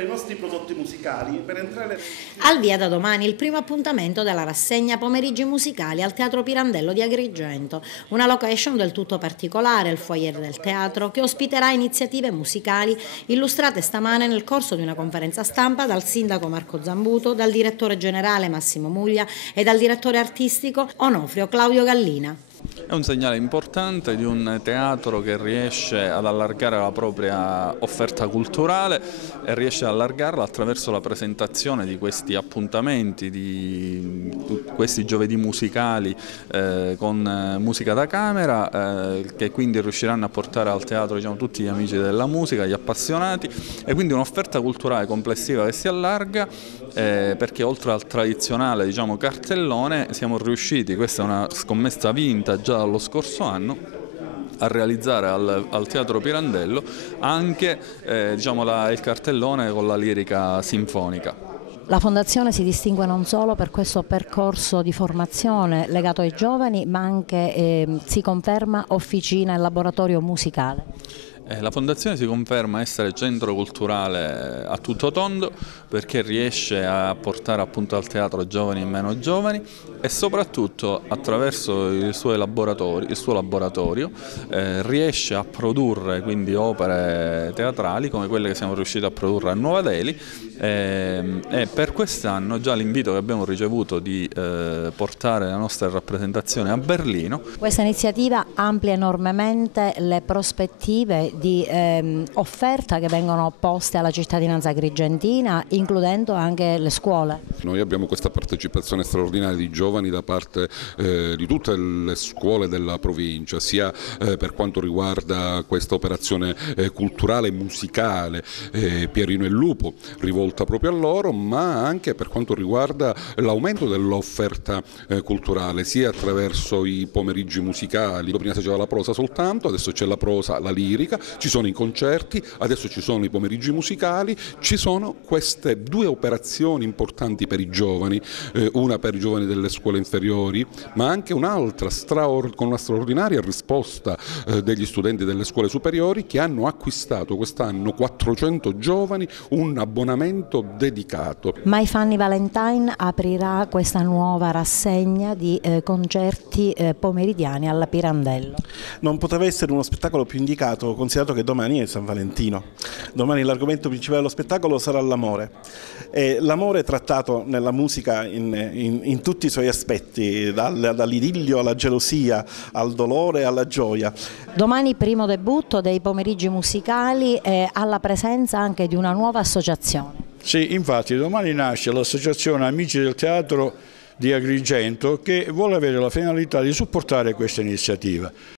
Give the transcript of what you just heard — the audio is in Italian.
I nostri prodotti musicali per entrare. Al via da domani il primo appuntamento della rassegna Pomeriggi Musicali al Teatro Pirandello di Agrigento, una location del tutto particolare, il foyer del teatro, che ospiterà iniziative musicali illustrate stamane nel corso di una conferenza stampa dal sindaco Marco Zambuto, dal direttore generale Massimo Muglia e dal direttore artistico Onofrio Claudio Gallina. È un segnale importante di un teatro che riesce ad allargare la propria offerta culturale e riesce ad allargarla attraverso la presentazione di questi appuntamenti, di questi giovedì musicali con musica da camera, che quindi riusciranno a portare al teatro, diciamo, tutti gli amici della musica, gli appassionati, e quindi un'offerta culturale complessiva che si allarga, perché oltre al tradizionale, diciamo, cartellone siamo riusciti, questa è una scommessa vinta già dallo scorso anno, a realizzare al Teatro Pirandello anche diciamo, il cartellone con la lirica sinfonica. La Fondazione si distingue non solo per questo percorso di formazione legato ai giovani, ma anche si conferma officina e laboratorio musicale. La Fondazione si conferma essere centro culturale a tutto tondo, perché riesce a portare appunto al teatro giovani e meno giovani, e soprattutto attraverso il suo laboratorio riesce a produrre quindi opere teatrali come quelle che siamo riusciti a produrre a Nuova Delhi, e per quest'anno già l'invito che abbiamo ricevuto di portare la nostra rappresentazione a Berlino. Questa iniziativa amplia enormemente le prospettive di offerta che vengono poste alla cittadinanza agrigentina, includendo anche le scuole. Noi abbiamo questa partecipazione straordinaria di giovani da parte di tutte le scuole della provincia, sia per quanto riguarda questa operazione culturale e musicale Pierino e Lupo, rivolta proprio a loro, ma anche per quanto riguarda l'aumento dell'offerta culturale, sia attraverso i pomeriggi musicali. Prima si faceva la prosa soltanto, adesso c'è la prosa, la lirica, ci sono i concerti, adesso ci sono i pomeriggi musicali, ci sono queste due operazioni importanti per i giovani, una per i giovani delle scuole inferiori, ma anche un'altra con una straordinaria risposta degli studenti delle scuole superiori, che hanno acquistato quest'anno 400 giovani un abbonamento dedicato. My Funny Valentine aprirà questa nuova rassegna di concerti pomeridiani alla Pirandello. Non poteva essere uno spettacolo più indicato, considerato che domani è San Valentino. Domani l'argomento principale dello spettacolo sarà l'amore. E l'amore trattato nella musica in tutti i suoi aspetti, dall'idillio alla gelosia, al dolore alla gioia. Domani primo debutto dei pomeriggi musicali e alla presenza anche di una nuova associazione. Sì, infatti domani nasce l'associazione Amici del Teatro di Agrigento, che vuole avere la finalità di supportare questa iniziativa.